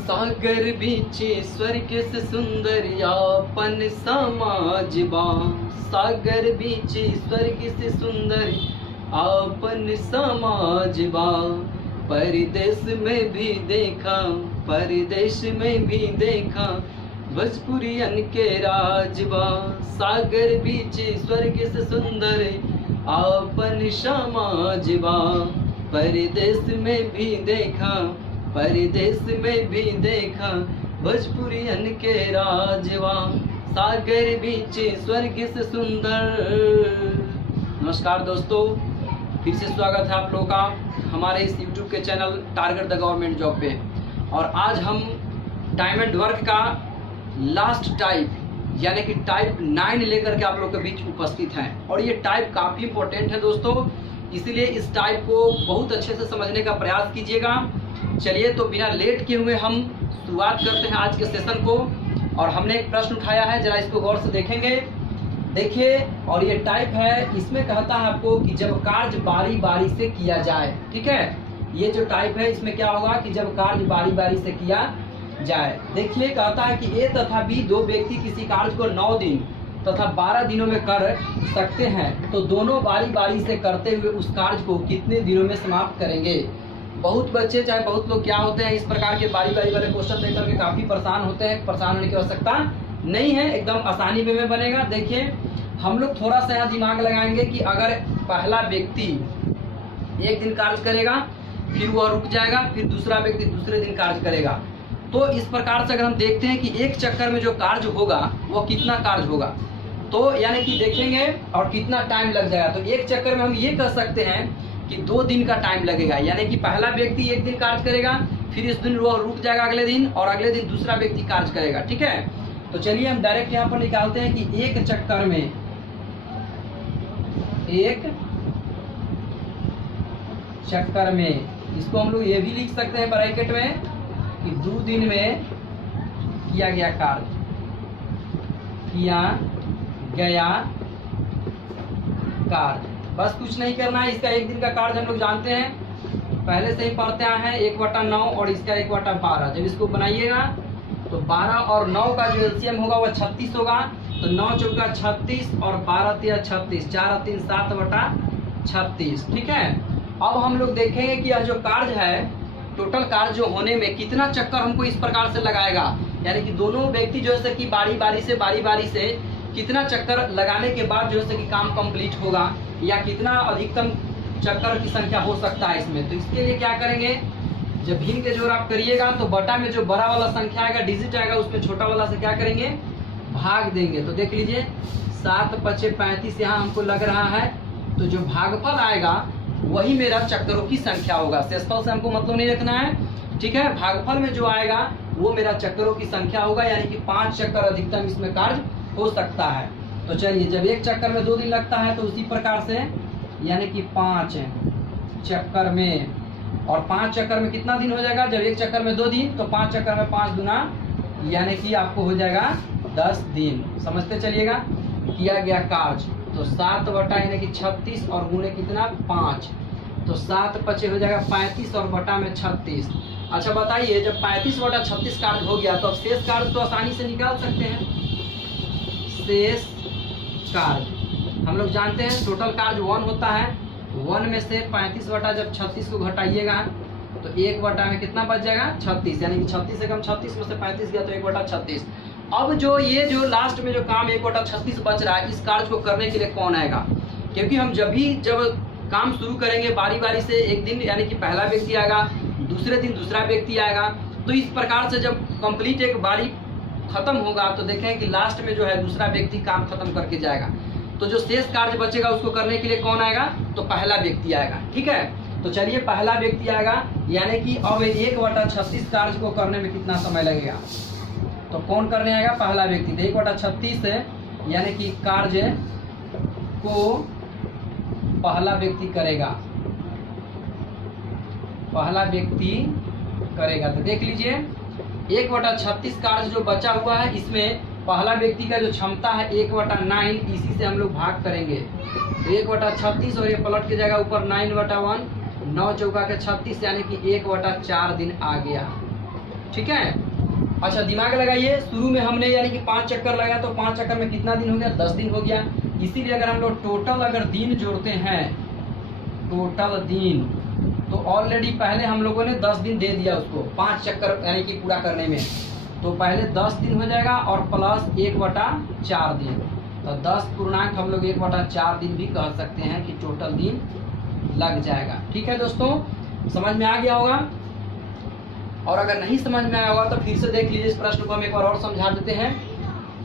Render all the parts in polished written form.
सागर बीच स्वर्ग से सुंदर यापन समाज बा। सागर बीच स्वर्ग से सुंदर आपन समाज बा। परदेश में भी देखा, परदेश में भी देखा, भोजपुरियन के राजबा। सागर बीच स्वर्ग से सुंदर आपन समाज बा। परदेश में भी देखा, परदेश में भी देखा, भोजपुरियन के राजवा। सागर बीच स्वर्ग से सुंदर। नमस्कार दोस्तों, फिर से स्वागत है आप लोगों का हमारे इस YouTube के channel target the government job पे। और आज हम डायमंड वर्क का लास्ट टाइप यानी कि टाइप 9 लेकर के आप लोग के बीच उपस्थित हैं। और ये टाइप काफ़ी इंपॉर्टेंट है दोस्तों, इसलिए इस टाइप को बहुत अच्छे से समझने का प्रयास कीजिएगा। चलिए तो बिना लेट किए हुए हम शुरुआत करते हैं आज के सेशन को। और हमने एक प्रश्न उठाया है, जरा इसको गौर से देखेंगे। देखिए, और ये टाइप है, इसमें कहता है आपको कि जब कार्य बारी बारी से किया जाए। ठीक है, ये जो टाइप है इसमें क्या होगा कि जब कार्य बारी बारी से किया जाए। देखिए, कहता है कि ए तथा बी दो व्यक्ति किसी कार्य को 9 दिन तथा 12 दिनों में कर सकते हैं, तो दोनों बारी बारी से करते हुए उस कार्य को कितने दिनों में समाप्त करेंगे। बहुत बच्चे चाहे बहुत लोग क्या होते हैं, इस प्रकार के बारी बारी वाले क्वेश्चन देख करके काफ़ी परेशान होते हैं। परेशान होने की आवश्यकता नहीं है, एकदम आसानी में बनेगा। देखिए, हम लोग थोड़ा सा यहाँ दिमाग लगाएंगे कि अगर पहला व्यक्ति एक दिन कार्य करेगा, फिर वह रुक जाएगा, फिर दूसरा व्यक्ति दूसरे दिन कार्य करेगा, तो इस प्रकार से अगर हम देखते हैं कि एक चक्कर में जो कार्य होगा वो कितना कार्य होगा, तो यानी कि देखेंगे और कितना टाइम लग जाएगा। तो एक चक्कर में हम ये कह सकते हैं कि 2 दिन का टाइम लगेगा। यानी कि पहला व्यक्ति एक दिन कार्य करेगा, फिर इस दिन वो रुक जाएगा अगले दिन, और अगले दिन दूसरा व्यक्ति कार्य करेगा। ठीक है, तो चलिए हम डायरेक्ट यहाँ पर निकालते हैं कि एक चक्कर में, एक चक्कर में, इसको हम लोग ये भी लिख सकते हैं ब्रैकेट में कि 2 दिन में किया गया कार्य, किया गया कार्य। बस कुछ नहीं करना है। इसका एक दिन का कार्य हम लोग जानते हैं, पहले से ही पढ़ते आए हैं, 1/9 और इसका 1/12। जब इसको बनाइएगा तो 12 और 9 का जो एलसीएम होगा वह 36 होगा। तो 9 चौका 36 और 12 तिया 36, 4 3 7/36। ठीक है, अब हम लोग देखेंगे कि यह जो कार्य है, टोटल कार्य जो होने में कितना चक्कर हमको इस प्रकार से लगाएगा। यानी कि दोनों व्यक्ति जो है कि बारी बारी से कितना चक्कर लगाने के बाद जो है कि काम कंप्लीट होगा, या कितना अधिकतम चक्कर की संख्या हो सकता है इसमें। तो इसके लिए क्या करेंगे, जब भिन्न के जोड़ आप करिएगा तो बटा में जो बड़ा वाला संख्या आएगा, डिजिट आएगा, उसमें छोटा वाला से क्या करेंगे, भाग देंगे। तो देख लीजिए 7 5 35 यहाँ हमको लग रहा है, तो जो भागफल आएगा वही मेरा चक्करों की संख्या होगा। शेषफल से हमको मतलब नहीं रखना है। ठीक है, भागफल में जो आएगा वो मेरा चक्करों की संख्या होगा, यानी कि 5 चक्कर अधिकतम इसमें कार्य हो सकता है। तो चलिए, जब एक चक्कर में 2 दिन लगता है तो उसी प्रकार से यानी कि 5 चक्कर में, और 5 चक्कर में कितना दिन हो जाएगा, जब एक चक्कर में 2 दिन, तो 5 चक्कर में 5 दूना यानी कि आपको हो जाएगा 10 दिन। समझते चलिएगा। किया गया कार्य तो 7 बटा यानी कि 36 और गुणे कितना 5, तो 7 5 हो जाएगा 35 और बटा में 36। अच्छा बताइए, जब 35/36 कार्य हो गया तो अब शेष कार्य तो आसानी से निकाल सकते हैं। शेष कार्य हम लोग जानते हैं टोटल कार्य 1 होता है, 1 में से 35/36 को घटाइएगा तो 1 बटा में कितना बच जाएगा 36, यानी कि 36 से कम 36 में से 35 गया तो 1/36। अब जो ये जो लास्ट में जो काम 1/36 बच रहा है, इस कार्य को करने के लिए कौन आएगा, क्योंकि हम जब काम शुरू करेंगे बारी बारी से, एक दिन यानी कि पहला व्यक्ति आएगा, दूसरे दिन दूसरा व्यक्ति आएगा, तो इस प्रकार से जब कंप्लीट एक बारी खत्म होगा तो देखें कि लास्ट में जो है दूसरा व्यक्ति काम खत्म करके जाएगा। तो जो शेष कार्य बचेगा उसको करने के लिए कौन आएगा, तो पहला व्यक्ति आएगा। ठीक है, तो चलिए पहला व्यक्ति आएगा, यानी कि अब 1/36 कार्य को करने में कितना समय लगेगा, तो कौन करने आएगा, पहला व्यक्ति। तो 1/36 यानी कि कार्य को पहला व्यक्ति करेगा, पहला व्यक्ति करेगा। तो देख लीजिए 1/36 कार्य जो बचा हुआ है, इसमें पहला व्यक्ति का जो क्षमता है 1/9, इसी से हम लोग भाग करेंगे। तो 1/36 और ये पलट के जाएगा ऊपर 9/1, 9 चौका के 36 यानी कि 1/4 दिन आ गया। ठीक है। अच्छा दिमाग लगाइए, शुरू में हमने यानी कि 5 चक्कर लगाया तो 5 चक्कर में कितना दिन हो गया, 10 दिन हो गया। इसीलिए अगर हम लोग टोटल अगर दिन जोड़ते हैं, टोटल दिन, तो ऑलरेडी पहले हम लोगों ने 10 दिन दे दिया उसको 5 चक्कर यानी कि पूरा करने में। तो पहले 10 दिन हो जाएगा और प्लस 1/4 दिन, तो 10 पूर्णांक हम लोग 1/4 दिन भी कह सकते हैं कि टोटल दिन लग जाएगा। ठीक है दोस्तों, समझ में आ गया होगा। और अगर नहीं समझ में आया होगा तो फिर से देख लीजिए, इस प्रश्न को हम एक बार और समझा देते हैं।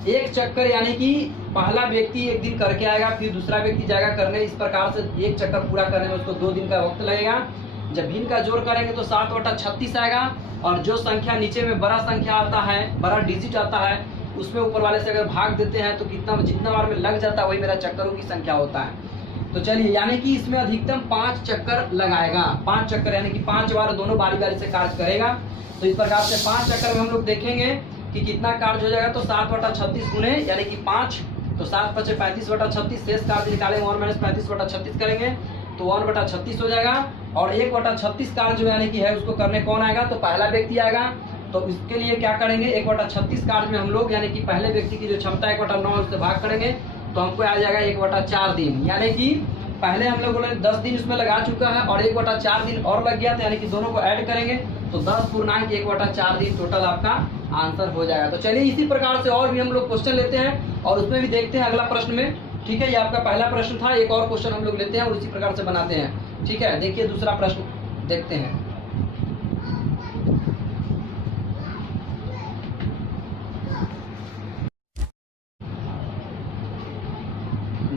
एक चक्कर यानी कि पहला व्यक्ति एक दिन करके आएगा, फिर दूसरा व्यक्ति जाएगा करने, इस प्रकार से एक चक्कर पूरा करने में उसको 2 दिन का वक्त लगेगा। जब भिन्न का जोड़ करेंगे तो 7/36 आएगा, और जो संख्या नीचे में बड़ा संख्या आता है, बड़ा डिजिट आता है, उसमें ऊपर वाले से अगर भाग देते हैं तो कितना जितना बार में लग जाता है वही मेरा चक्करों की संख्या होता है। तो चलिए, यानी कि इसमें अधिकतम 5 चक्कर लगाएगा, 5 चक्कर यानी कि 5 बार दोनों बारी बारी से कार्य करेगा। तो इस प्रकार से 5 चक्कर में हम लोग देखेंगे कि कितना कार्य हो जाएगा। तो 7/36 गुने यानी कि 5, तो 7×5 = 35/36, शेष कार्य निकालेंगे 1 - 35/36 करेंगे तो 1/36 हो जाएगा। और 1/36 कार्य जो यानी कि है उसको करने कौन आएगा, तो पहला व्यक्ति आएगा। तो इसके लिए क्या करेंगे, 1/36 कार्य में हम लोग यानी कि पहले व्यक्ति की जो क्षमता 1/9 है उससे भाग करेंगे तो हमको आ जाएगा 1/4 दिन। यानी कि पहले हम लोगों ने 10 दिन उसमें लगा चुका है और 1/4 दिन और लग गया था, यानी कि दोनों को ऐड करेंगे तो 10 पूर्णांक 1/4 दिन टोटल आपका आंसर हो जाएगा। तो चलिए इसी प्रकार से और भी हम लोग क्वेश्चन लेते हैं और उसमें भी देखते हैं अगला प्रश्न में। ठीक है, ये आपका पहला प्रश्न था, एक और क्वेश्चन हम लोग लेते हैं और उसी प्रकार से बनाते हैं। ठीक है, देखिए दूसरा प्रश्न देखते हैं।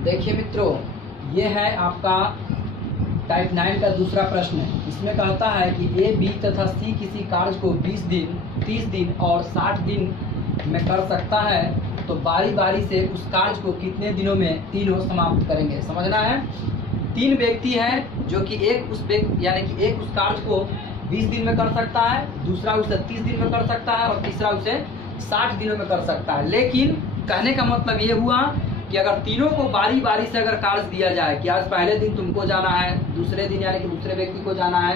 देखिए मित्रों, ये है आपका टाइप 9 का दूसरा प्रश्न। इसमें कहता है कि ए, बी तथा सी किसी कार्य को 20 दिन, 30 दिन और 60 दिन में कर सकता है, तो बारी बारी से उस कार्य को कितने दिनों में तीनों समाप्त करेंगे। समझना है, 3 व्यक्ति हैं जो कि एक उस कार्य को 20 दिन में कर सकता है, दूसरा उसे 30 दिन में कर सकता है और तीसरा उसे 60 दिनों में कर सकता है। लेकिन कहने का मतलब ये हुआ कि अगर तीनों को बारी बारी से अगर कार्य दिया जाए कि आज पहले दिन तुमको जाना है, दूसरे दिन यानी कि दूसरे व्यक्ति को जाना है,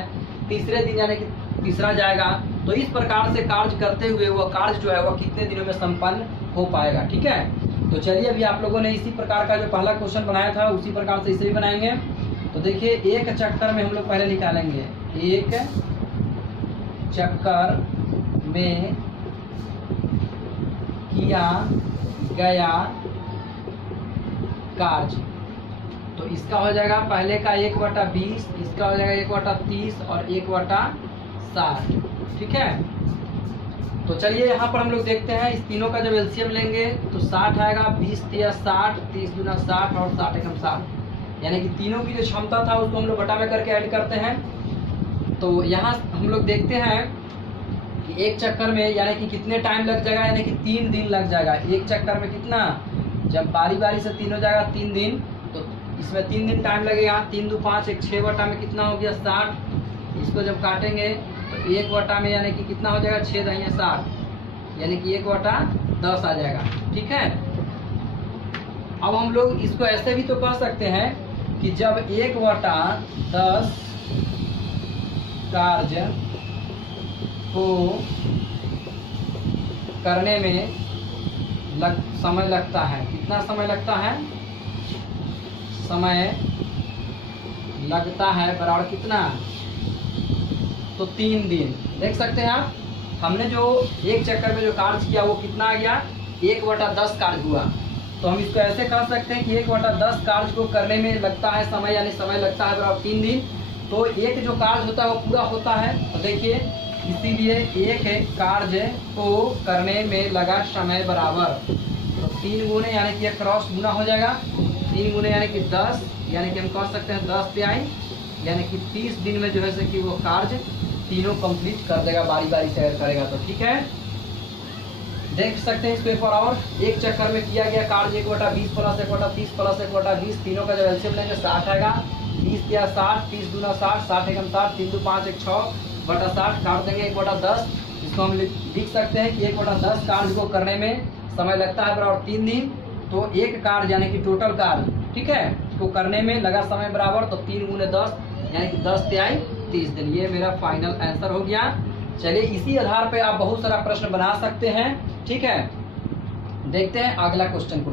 तीसरे दिन यानी कि तीसरा जाएगा, तो इस प्रकार से कार्य करते हुए वह कार्य जो है वह कितने दिनों में संपन्न हो पाएगा। ठीक है, तो चलिए अभी आप लोगों ने इसी प्रकार का जो पहला क्वेश्चन बनाया था उसी प्रकार से इसे भी बनाएंगे। तो देखिए, एक चक्कर में हम लोग पहले निकालेंगे, एक चक्कर में किया गया कार्य, तो इसका हो जाएगा पहले का 1/20, इसका हो जाएगा 1/30 और 1/60। ठीक है, तो चलिए यहाँ पर हम लोग देखते हैं, इस तीनों का जब एलसीएम लेंगे तो 60 आएगा, 20 × 60, 30 × 60 और 60 × 60, यानी कि तीनों की जो क्षमता था उसको हम लोग बटा में करके ऐड करते हैं। तो यहाँ हम लोग देखते हैं कि एक चक्कर में यानी कि कितने टाइम लग जाएगा, यानी कि 3 दिन लग जाएगा। एक चक्कर में कितना, जब बारी बारी से 3 हो जाएगा 3 दिन, तो इसमें 3 दिन टाइम लगेगा। 3 × 2 = 5, 6 बटा में कितना हो गया 60। इसको जब काटेंगे तो 1 बटा में यानी कि कितना हो जाएगा 6 × 10 = 60, यानी कि 1/10 आ जाएगा। ठीक है, अब हम लोग इसको ऐसे भी तो कह सकते हैं कि जब 1/10 कार्य को करने में समय लगता है, कितना समय लगता है, समय लगता है बराबर कितना, तो 3 दिन। देख सकते हैं आप, हमने जो एक चक्कर में जो कार्य किया वो कितना आ गया, 1/10 कार्य हुआ। तो हम इसको ऐसे कह सकते हैं कि 1/10 कार्य को करने में लगता है समय, यानी समय लगता है बराबर 3 दिन। तो एक जो कार्य होता है वो पूरा होता है। तो देखिए, इसीलिए एक कार्य को करने में लगा समय बराबर, तो 3 गुने यानी कि क्रॉस गुना हो जाएगा, 3 गुने यानी कि 10, यानी कि हम कह सकते हैं 10 तिहाई, यानी कि 30 दिन में जो है से कि वो कार्य तीनों कंप्लीट कर देगा, बारी बारी से करेगा। तो ठीक है, देख सकते हैं इसको एक बार और। एक चक्कर में किया गया कार्य 1/20 + 1/30 + 1/20, तीनों का जब एलसीएम लेंगे 60 आएगा। 20 × 60, 30 × 60, 60 × 60, 3 × 2 = 5, 1 = 6 बटा 60 काट देंगे 1/10। इसको हम लिख सकते हैं कि 1/10 कार्य को करने में समय लगता है बराबर 3 दिन। तो एक कार्य यानी कि टोटल कार्य, ठीक है, को करने में लगा समय बराबर, तो 3 × 10 यानी कि 10 तिहाई 30 दिन। ये मेरा फाइनल आंसर हो गया। चलिए इसी आधार पे आप बहुत सारा प्रश्न बना सकते हैं। ठीक है, देखते हैं अगला क्वेश्चन को।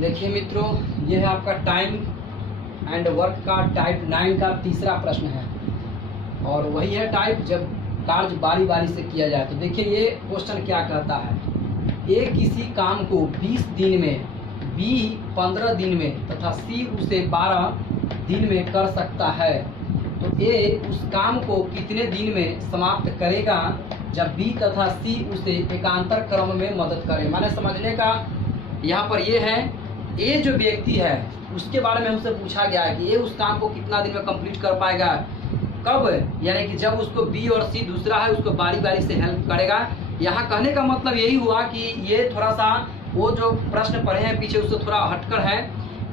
देखिए मित्रों, यह है आपका टाइम एंड वर्क का टाइप 9 का तीसरा प्रश्न है, और वही है टाइप जब कार्य बारी बारी से किया जाए। तो देखिए ये क्वेश्चन क्या कहता है, ए किसी काम को 20 दिन में, बी 15 दिन में तथा सी उसे 12 दिन में कर सकता है। तो ए उस काम को कितने दिन में समाप्त करेगा जब बी तथा सी उसे एकांतर क्रम में मदद करे। माने समझने का यहाँ पर ये है, ए जो व्यक्ति है उसके बारे में हमसे पूछा गया है कि ये उस काम को कितना दिन में कंप्लीट कर पाएगा, कब, यानी कि जब उसको बी और सी दूसरा है उसको बारी बारी से हेल्प करेगा। यहाँ कहने का मतलब यही हुआ कि ये थोड़ा सा वो जो प्रश्न पढ़े हैं पीछे उससे थोड़ा हटकर है,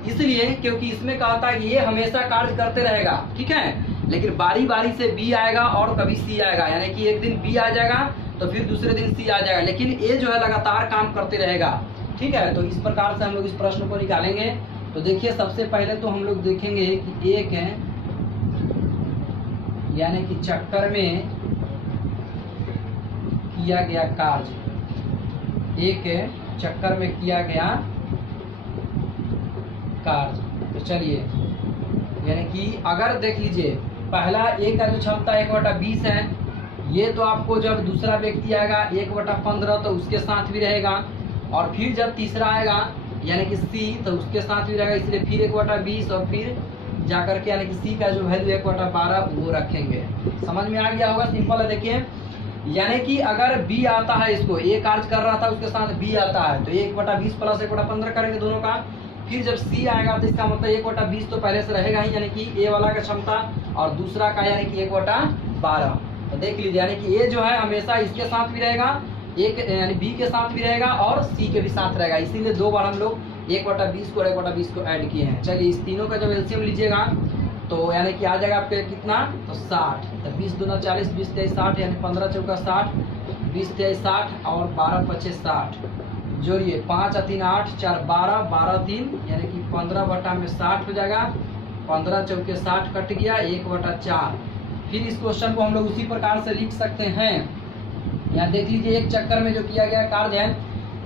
इसलिए क्योंकि इसमें कहता है कि ये हमेशा कार्य करते रहेगा, ठीक है, लेकिन बारी बारी से बी आएगा और कभी सी आएगा, यानी कि एक दिन बी आ जाएगा तो फिर दूसरे दिन सी आ जाएगा, लेकिन ए जो है लगातार काम करते रहेगा। ठीक है, तो इस प्रकार से हम लोग इस प्रश्न को निकालेंगे। तो देखिए सबसे पहले तो हम लोग देखेंगे कि एक है यानी कि चक्कर में किया गया कार्य, एक चक्कर में किया गया कार्य। तो चलिए यानी कि अगर देख लीजिए पहला एक का जो क्षमता 1/20 है, ये तो आपको जब दूसरा व्यक्ति आएगा 1/15 तो उसके साथ भी रहेगा, और फिर जब तीसरा आएगा यानी कि सी तो उसके साथ भी रहेगा, इसलिए फिर 1/20 और फिर जाकर के यानी कि सी का जो वैल्यू 1/12 वो रखेंगे। समझ में आ गया होगा, सिंपल है। देखिए यानी कि अगर बी आता है, इसको ए कार्य कर रहा था उसके साथ बी आता है तो 1/20 प्लस 1/15 करेंगे दोनों का, फिर जब सी आएगा तो इसका मतलब 1/20 तो पहले से रहेगा ही, यानी कि ए वाला का क्षमता और दूसरा का यानी कि 1/12। तो देख लीजिए यानी कि ए जो है हमेशा इसके साथ भी रहेगा, एक यानी बी के साथ भी रहेगा और सी के भी साथ रहेगा, इसीलिए दो बार हम लोग 1/20 को और 1/20 को ऐड किए हैं। चलिए इस तीनों का जब एलसीएम लीजिएगा तो यानी कि आ जाएगा आपके कितना, तो 60। तो 20 दूना 40, 20 23 60, यानी 15 चौका 60, 20 23 60 और 12 25 60। जोड़िए 5 3 8 4 12, 12 3 यानी कि 15/60 हो जाएगा, 15 चौके 60 कट गया, 1/4। फिर इस क्वेश्चन को हम लोग उसी प्रकार से लिख सकते हैं। यहाँ देख लीजिए एक चक्कर में जो किया गया कार्य है,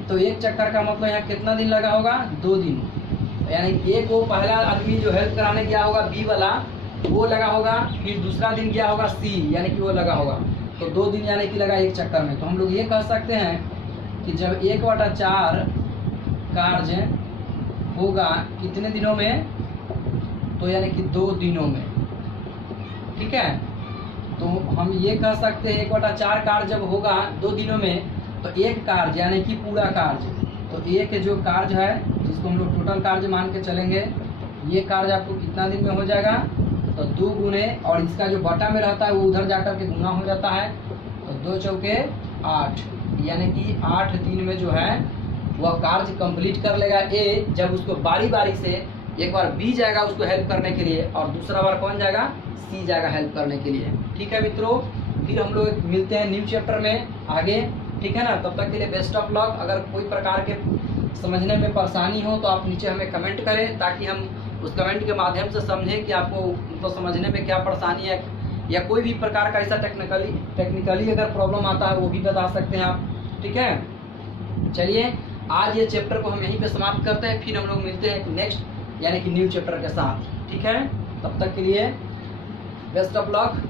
तो एक चक्कर का मतलब यहाँ कितना दिन लगा होगा, 2 दिन। यानी ए को पहला आदमी जो हेल्प कराने गया होगा बी वाला वो लगा होगा, फिर दूसरा दिन गया होगा सी यानी कि वो लगा होगा, तो 2 दिन यानी कि लगा एक चक्कर में। तो हम लोग ये कह सकते हैं कि जब 1/4 कार्य होगा कितने दिनों में, तो यानी कि 2 दिनों में। ठीक है, तो हम ये कह सकते हैं 1/4 कार्य जब होगा 2 दिनों में तो एक कार्य यानी कि पूरा कार्य, तो एक जो कार्य है जिसको हम लोग टोटल कार्य मान के चलेंगे, ये कार्य आपको कितना दिन में हो जाएगा, तो 2 गुने और इसका जो बटा में रहता है वो उधर जाकर के गुना हो जाता है, तो 2 चौके 8 यानी कि 8 दिन में जो है वह कार्य कंप्लीट कर लेगा ए, जब उसको बारी बारी से एक बार बी जाएगा उसको हेल्प करने के लिए और दूसरा बार कौन जाएगा, सी जाएगा हेल्प करने के लिए। ठीक है मित्रों, फिर हम लोग मिलते हैं न्यू चैप्टर में आगे, ठीक है ना। तब तक के लिए बेस्ट ऑफ लक। अगर कोई प्रकार के समझने में परेशानी हो तो आप नीचे हमें कमेंट करें, ताकि हम उस कमेंट के माध्यम से समझें कि आपको उनको समझने में क्या परेशानी है, या कोई भी प्रकार का ऐसा टेक्निकली अगर प्रॉब्लम आता है वो भी बता सकते हैं आप। ठीक है, चलिए आज ये चैप्टर को हम यहीं पे समाप्त करते हैं, फिर हम लोग मिलते हैं नेक्स्ट यानी कि न्यू चैप्टर के साथ। ठीक है, तब तक के लिए बेस्ट ऑफ लक।